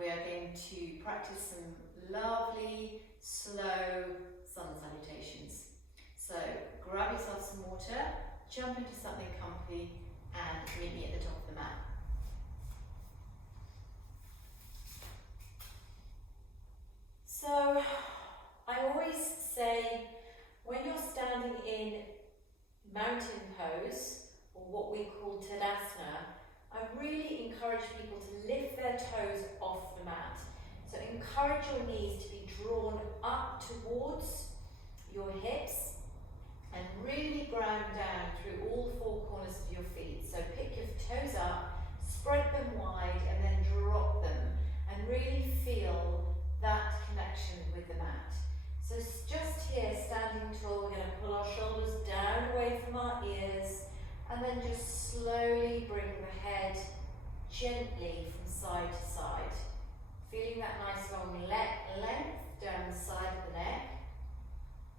we are going to practice some lovely, slow sun salutations. So grab yourself some water, jump into something comfy, and meet me at the top of the mat. So I always say, when you're standing in mountain pose, or what we call Tadasana, I really encourage people to lift their toes off the mat. So encourage your knees to be drawn up towards your hips and really ground down through all four corners of your feet. So pick your toes up, spread them wide, and then drop them, and really feel that connection with the mat. So just here, standing tall, we're going to pull our shoulders down away from our ears, and then just slowly bring the head gently from side to side. Feeling that nice long length down the side of the neck.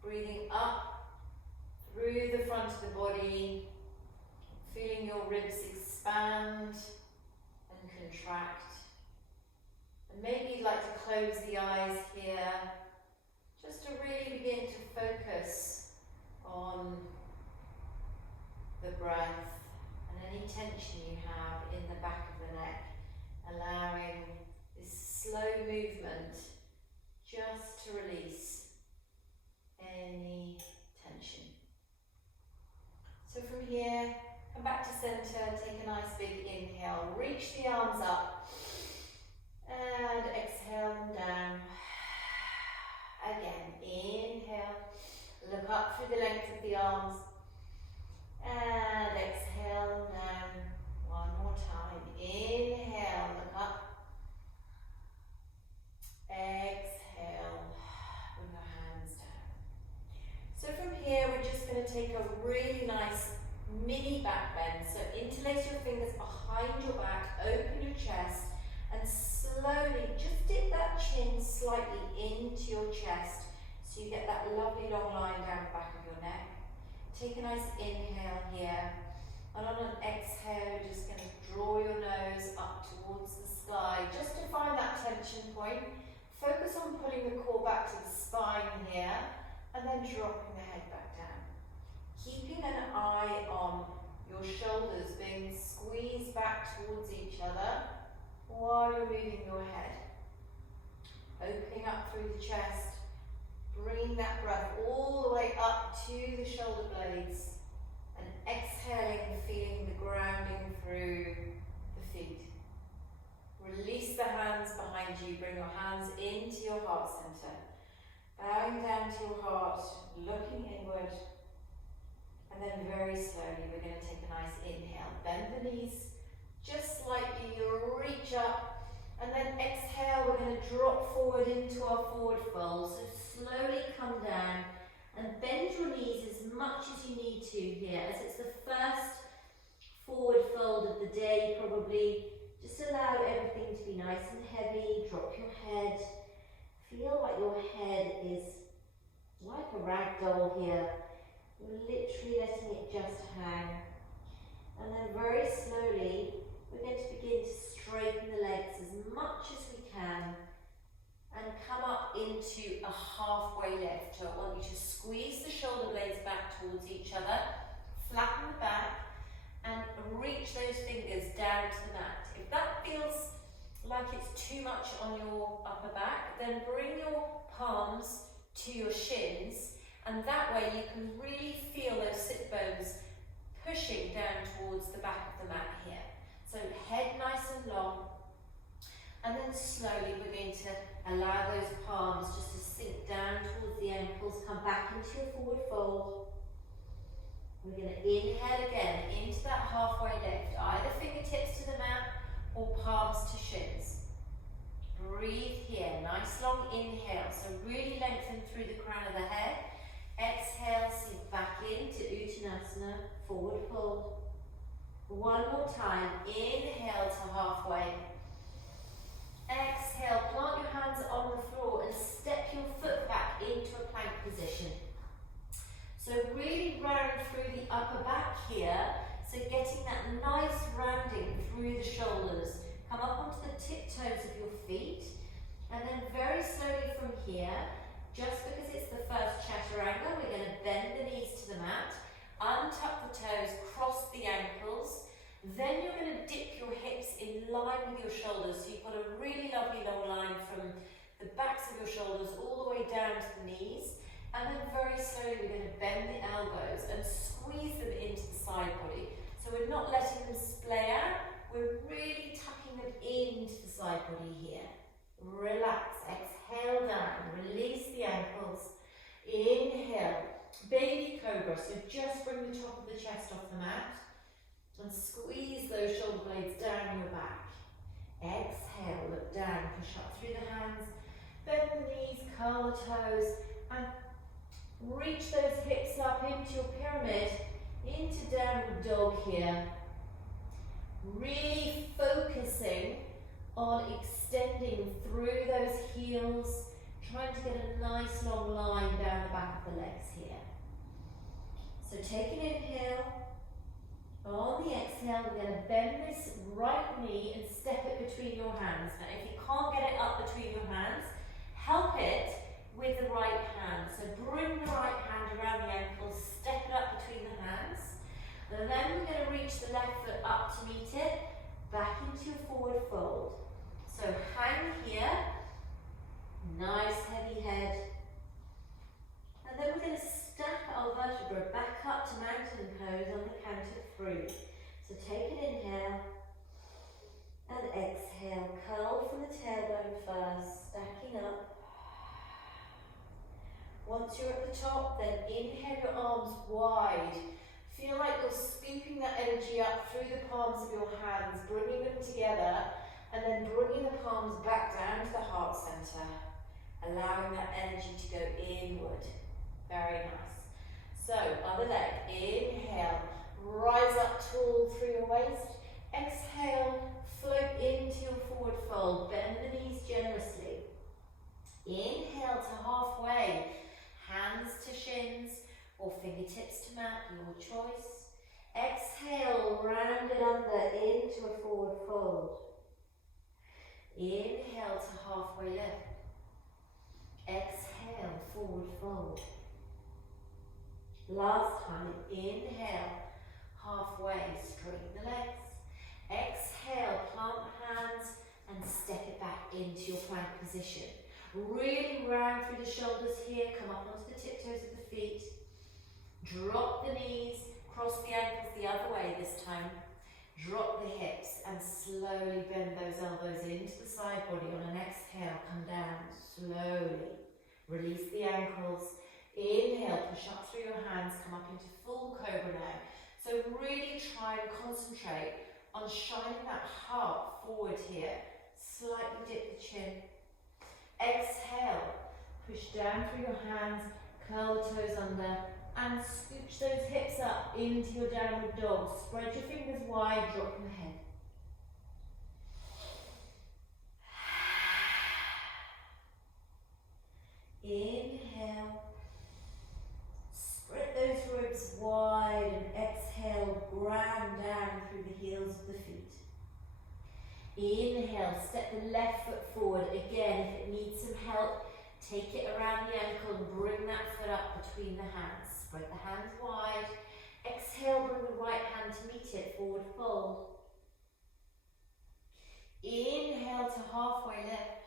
Breathing up through the front of the body. Feeling your ribs expand and contract. And maybe you'd like to close the eyes here, just to really begin to focus on the breath and any tension you have in the back of the neck, allowing this slow movement just to release any tension. So from here, come back to center, take a nice big inhale, reach the arms up, and exhale them down. Again, inhale, look up through the length of the arms, and exhale them down. One more time. Inhale, look up. Exhale, bring your hands down. So from here, we're just going to take a really nice mini back bend. So interlace your fingers behind your back, open your chest, and slowly just dip that chin slightly into your chest so you get that lovely long line down the back of your neck. Take a nice inhale here, and on an exhale, you're just going to draw your nose up towards the sky, just to find that tension point. Focus on pulling the core back to the spine here, and then dropping the head back down. Keeping an eye on your shoulders being squeezed back towards each other while you're moving your head. Opening up through the chest, bringing that breath all the way up to the shoulder blades, and exhaling, feeling the grounding through the feet. Release the hands behind you, bring your hands into your heart center. Bowing down to your heart, looking inward, and then very slowly we're going to take a nice inhale. Bend the knees, just slightly, you'll reach up, and then exhale, we're going to drop forward into our forward fold. So slowly come down and bend your knees as much as you need to here, as it's the first forward fold of the day probably. Just allow everything to be nice and heavy, drop your head. Feel like your head is like a rag doll here. You're literally letting it just hang. And then very slowly, we're going to begin to straighten the legs as much as we can and come up into a halfway lift. So I want you to squeeze the shoulder blades back towards each other, flatten the back, and reach those fingers down to the mat. If that feels like it's too much on your upper back, then bring your palms to your shins, and that way you can really feel those sit bones pushing down towards the back of the mat here. So head nice and long, and then slowly we're going to allow those palms just to sink down towards the ankles, come back into your forward fold. We're going to inhale again into that halfway lift, either fingertips to the mat or palms to shins. Breathe here, nice long inhale, so really lengthen through the crown of the head. Exhale, sink back into Uttanasana, forward fold. One more time, inhale to halfway. Exhale, plant your hands on the floor and step your foot back into a plank position. So really round through the upper back here, so getting that nice rounding through the shoulders. Come up onto the tiptoes of your feet, And then very slowly from here, just because it's the first chaturanga, we're going to bend the knees to the mat, untuck the toes, cross the ankles. Then you're going to dip your hips in line with your shoulders. So you've got a really lovely long line from the backs of your shoulders all the way down to the knees. And then very slowly we're going to bend the elbows and squeeze them into the side body. So we're not letting them splay out, we're really tucking them into the side body here. Relax, exhale down, release the ankles. Inhale, baby cobra. So just bring the top of the chest off the mat and squeeze those shoulder blades down your back. Exhale, look down, push up through the hands, bend the knees, curl the toes, and reach those hips up into your pyramid, into downward dog here. Really focusing on extending through those heels, trying to get a nice long line down the back of the legs here. So take an inhale. On the exhale, we're going to bend this right knee and step it between your hands. Now, if you can't get it up between your hands, help it with the right hand. So bring the right hand around the ankles, step it up between the hands. And then we're going to reach the left foot up to meet it, back into your forward fold. So hang here, nice heavy head. And then we're going to stack our vertebra back up to mountain pose on the count of 3. So take an inhale and exhale. Curl from the tailbone first, stacking up. Once you're at the top, then inhale your arms wide. Feel like you're scooping that energy up through the palms of your hands, bringing them together, and then bringing the palms back down to the heart center, allowing that energy to go inward. Very nice. So, other leg, inhale, rise up tall through your waist. Exhale, float into your forward fold, bend the knees generously. Inhale to halfway, hands to shins, or fingertips to mat, your choice. Exhale, round it under into a forward fold. Inhale to halfway lift. Exhale, forward fold. Last time, inhale, halfway, straighten the legs. Exhale, plant hands and step it back into your plank position. Really round through the shoulders here, come up onto the tiptoes of the feet. Drop the knees, cross the ankles the other way this time. Drop the hips and slowly bend those elbows into the side body. On an exhale, come down slowly. Release the ankles. Inhale, push up through your hands, come up into full cobra now. So really try and concentrate on shining that heart forward here. Slightly dip the chin. Exhale, push down through your hands, curl the toes under, and scooch those hips up into your downward dog. Spread your fingers wide, drop your head. Inhale, spread those ribs wide, and exhale, ground down through the heels of the feet. Inhale, step the left foot forward. Again, if it needs some help, take it around the ankle and bring that foot up between the hands. Spread the hands wide. Exhale, bring the right hand to meet it, forward fold. Inhale to halfway lift.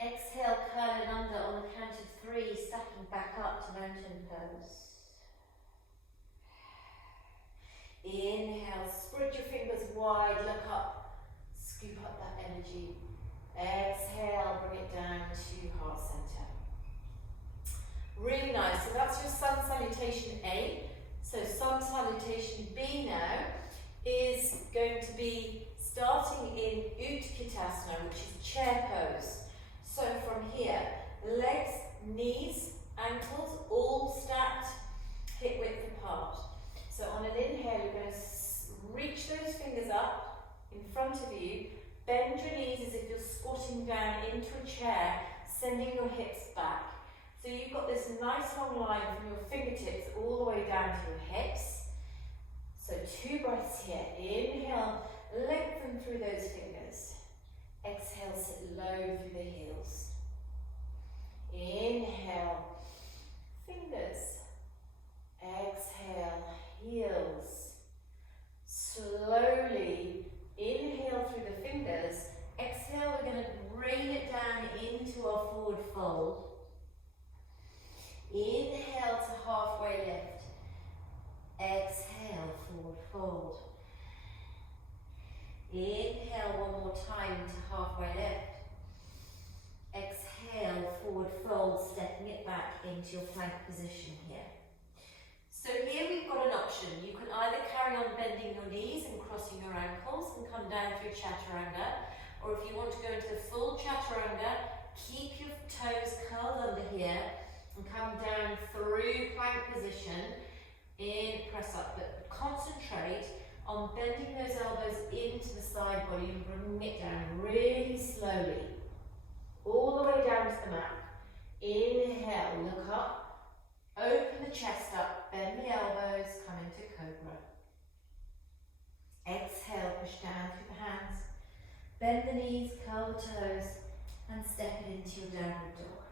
Exhale, curl it under on the count of 3, stacking back up to mountain pose. Inhale, spread your fingers wide, look up, scoop up that energy. Exhale, bring it down to heart center. Really nice. So that's your Sun Salutation A. So Sun Salutation B now is going to be starting in Utkatasana, which is chair pose. So from here, legs, knees, ankles, all stacked, hip width apart. So on an inhale, you're going to reach those fingers up in front of you, bend your knees as if you're squatting down into a chair, sending your hips back. So you've got this nice long line from your fingertips all the way down to your hips. So 2 breaths here. Inhale, lengthen through those fingers. Exhale. Exhale, sit low through the heels. Inhale, fingers. Exhale, heels. Slowly inhale through the fingers. Exhale, we're going to rain it down into our forward fold. Inhale to halfway lift. Exhale, forward fold. Inhale one more time to halfway lift. Exhale, forward fold, stepping it back into your plank position here. So here we've got an option. You can either carry on bending your knees and crossing your ankles and come down through Chaturanga, or if you want to go into the full Chaturanga, keep your toes curled under here and come down through plank position in press up, but concentrate on bending those elbows into the side body and bringing it down really slowly, all the way down to the mat. Inhale, look up, open the chest up, bend the elbows, come into Cobra. Exhale, push down through the hands, bend the knees, curl the toes, and step it into your downward dog.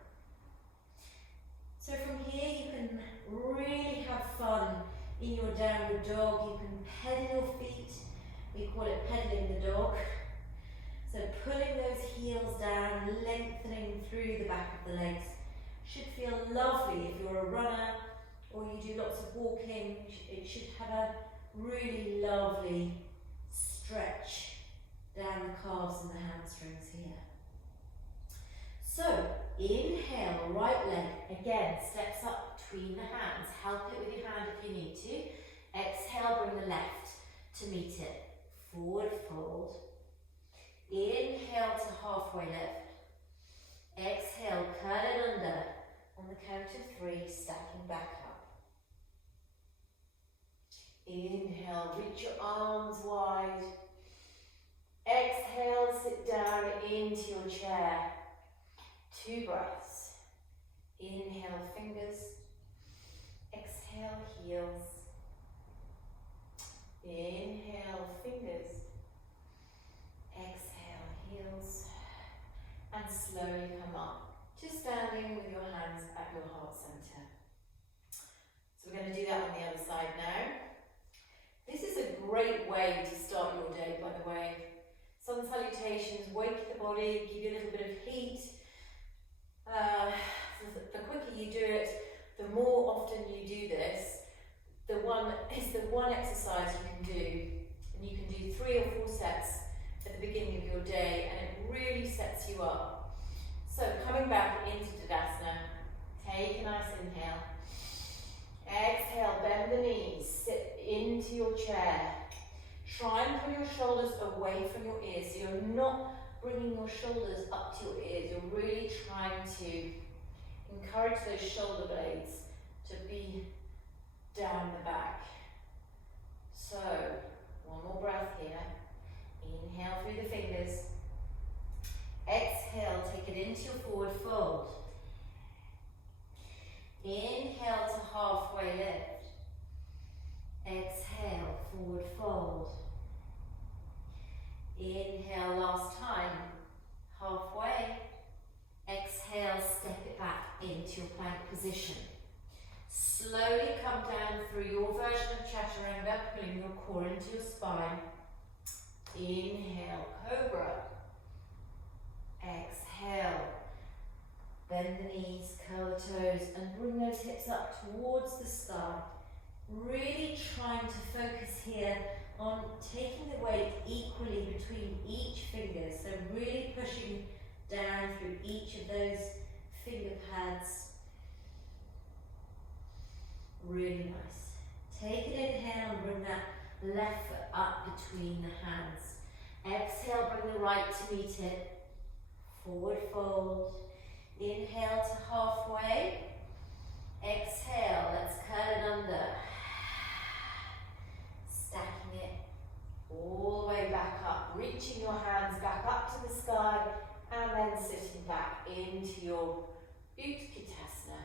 So from here you can really have fun in your downward dog. You can pedal your feet, we call it pedaling the dog. So pulling those heels down, lengthening through the back of the legs. Should feel lovely if you're a runner or you do lots of walking. It should have a really lovely stretch down the calves and the hamstrings here. So inhale, right leg, again, steps up between the hands. Help it with your hand if you need to. Exhale, bring the left to meet it. Forward fold. Inhale to halfway lift. Exhale, curl it under. On the count of 3, stacking back up. Inhale, reach your arms wide. Exhale, sit down into your chair. 2 breaths. Inhale, fingers. Exhale, heels. Inhale, fingers. Exhale, heels. And slowly come up to standing with your hands at your heart center. So we're going to do that on the other side now. This is a great way to start your day, by the way. Sun Salutations, wake the body, give you a little bit of heat. The quicker you do it, the more often you do this, the one exercise you can do. And you can do 3 or 4 sets at the beginning of your day, and it really sets you up. So coming back into Tadasana, take a nice inhale. Exhale, bend the knees, sit into your chair. Try and pull your shoulders away from your ears, so you're not bringing your shoulders up to your ears. You're really trying to encourage those shoulder blades to be down the back. So, one more breath here. Inhale through the fingers. Exhale, take it into your forward fold. Inhale to halfway lift. Exhale, forward fold. Inhale, last time, halfway. Exhale, step it back into your plank position. Slowly come down through your version of Chaturanga, pulling your core into your spine. Inhale, Cobra. Exhale, bend the knees, curl the toes, and bring those hips up towards the sky. Really trying to focus here on taking the weight equally between each finger. So really pushing down through each of those finger pads. Really nice. Take an inhale and bring that left foot up between the hands. Exhale, bring the right to meet it. Forward fold. Inhale to halfway. Exhale, let's curl it under. Stacking it all the way back up. Reaching your hands back up to the sky and then sitting back into your Utkatasana.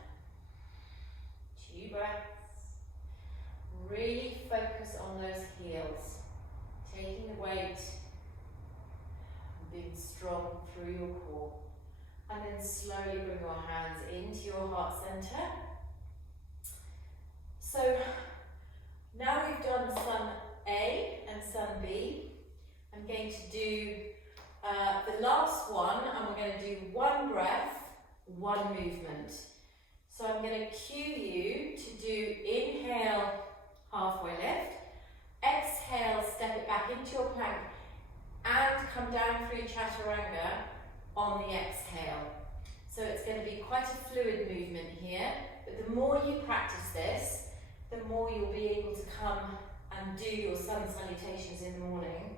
2 breaths. Really focus on those heels. Taking the weight being strong through your core. And then slowly bring your hands into your heart center. So now we've done Sun A and Sun B. I'm going to do the last one, and we're going to do one breath, one movement. So I'm going to cue you to do inhale, halfway lift, exhale, step it back into your plank, and come down through chaturanga on the exhale. So it's going to be quite a fluid movement here, but the more you practice this, the more you'll be able to come and do your Sun Salutations in the morning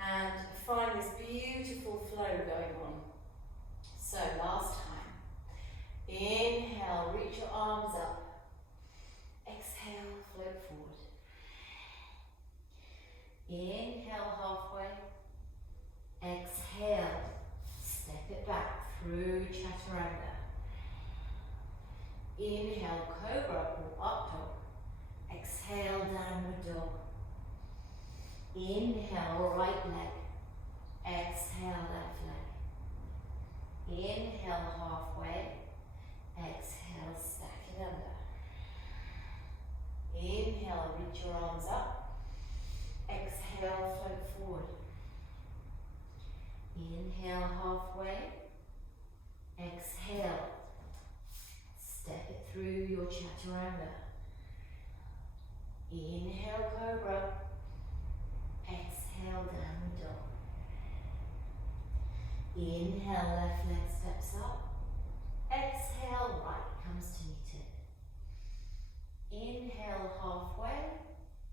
and find this beautiful flow going on. So last time, inhale, reach your arms up, exhale, float forward. Inhale halfway, exhale, step it back through chaturanga. Inhale, cobra or up dog. Exhale, downward dog. Inhale, right leg. Exhale, left leg. Inhale, halfway. Exhale, stack it under. Inhale, reach your arms up. Exhale, float forward. Inhale, halfway. Exhale, step it through your chaturanga. Inhale, cobra. Exhale, downward dog. Inhale, left leg steps up. Exhale, right comes to meet it. Inhale, halfway.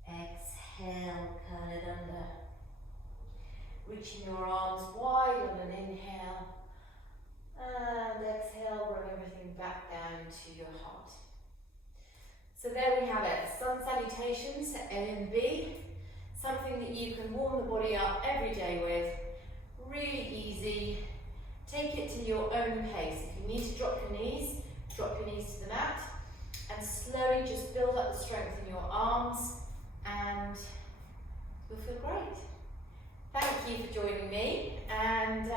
Exhale, curl it under. Reaching your arms wide on an inhale. And exhale, bring everything back down to your heart. So there we have it, Sun Salutations, A and B. Something that you can warm the body up every day with. Really easy. Take it to your own pace. If you need to drop your knees to the mat. And slowly just build up the strength in your arms and you'll feel great. Thank you for joining me, and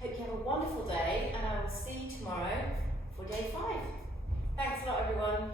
hope you have a wonderful day, and I will see you tomorrow for day 5. Thanks a lot, everyone.